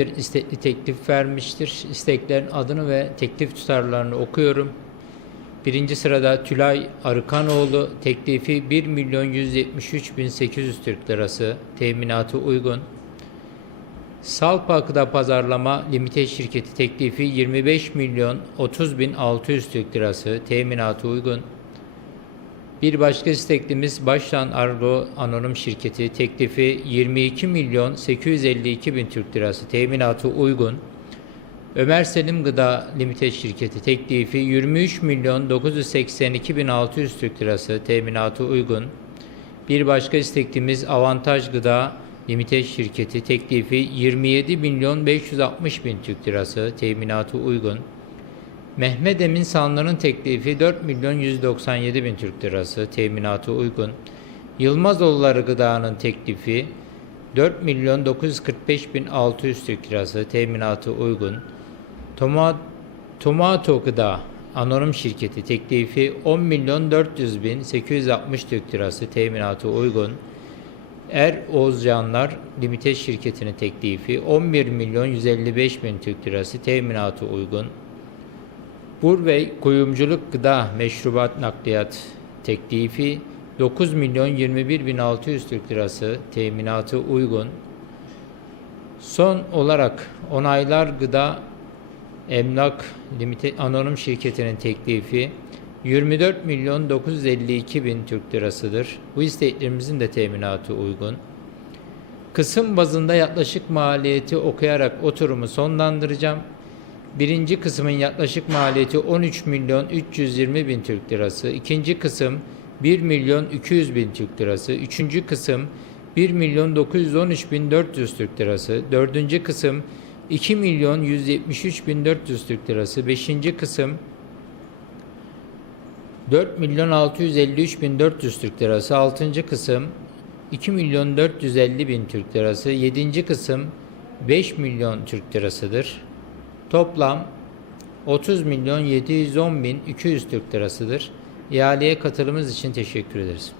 bir istekli teklif vermiştir. İsteklerin adını ve teklif tutarlarını okuyorum. Birinci sırada Tülay Arıkanoğlu teklifi 1 milyon 173 bin 800 Türk lirası teminatı uygun. Salpa Gıda Pazarlama Limited şirketi teklifi 25 milyon 30 bin 600 Türk lirası teminatı uygun. Bir başka isteklimiz Başlan Argo Anonim Şirketi teklifi 22 milyon 852 bin Türk lirası teminatı uygun. Ömer Selim Gıda Limited Şirketi teklifi 23 milyon 982 bin 600 Türk lirası teminatı uygun. Bir başka isteklimiz Avantaj Gıda Limited Şirketi teklifi 27 milyon 560 bin Türk lirası teminatı uygun. Mehmet Emin Sanlı'nın teklifi 4 milyon 197 bin Türk lirası teminatı uygun. Yılmazoğulları Gıda'nın teklifi 4 milyon 945 bin 600 Türk lirası teminatı uygun. Toma, Tomato Gıda Anonim Şirketi teklifi 10 milyon 400 bin 860 Türk lirası teminatı uygun. Er Oğuzcanlar Limited şirketinin teklifi 11 milyon 155 bin Türk lirası teminatı uygun. Burvey Kuyumculuk Gıda Meşrubat Nakliyat teklifi 9 milyon 21 bin 600 Türk lirası teminatı uygun. Son olarak Onaylar Gıda Emlak Limited Anonim Şirketi'nin teklifi 24 milyon 952 bin Türk lirasıdır. Bu isteklerimizin de teminatı uygun. Kısım bazında yaklaşık maliyeti okuyarak oturumu sonlandıracağım. Birinci kısmın yaklaşık maliyeti 13 milyon 320 bin Türk lirası. İkinci kısım 1 milyon 200 bin Türk lirası. Üçüncü kısım 1 milyon 913 bin 400 Türk lirası. Dördüncü kısım 2 milyon 173 bin 400 Türk lirası. Beşinci kısım 4 milyon 653 bin 400 Türk lirası. Altıncı kısım 2 milyon 450 bin Türk lirası. Yedinci kısım 5 milyon Türk lirasıdır. Toplam 30 milyon 710 bin 200 Türk lirasıdır. İhaleye katılımınız için teşekkür ederiz.